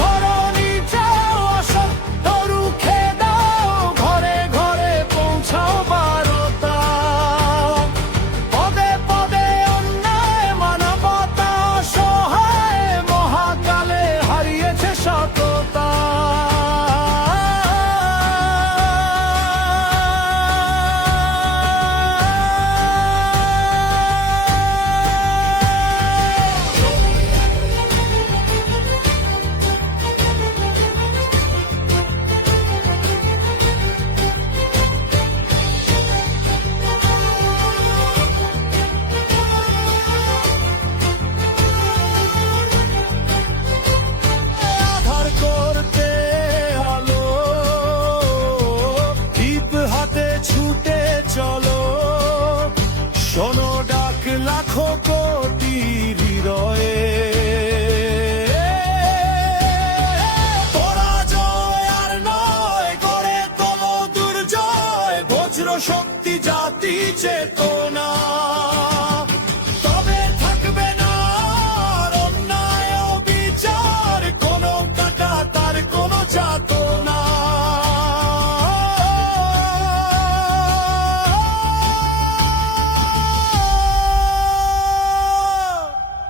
ধরণী চাও অসত্য রুখে দাও, ঘরে ঘরে পৌঁছাও বারতা। পদে পদে অন্যায় মানবতা সহায়, মহাকালে হারিয়েছে সততা। আধার করতে আলো, দীপ হাতে ছুটে চলো, শোনো ডাক লাখো কোটি হৃদয়ে। পরাজয় আর নয়, করে তোলো দুর্জয়, বজ্র শক্তি জাতি চেতনা।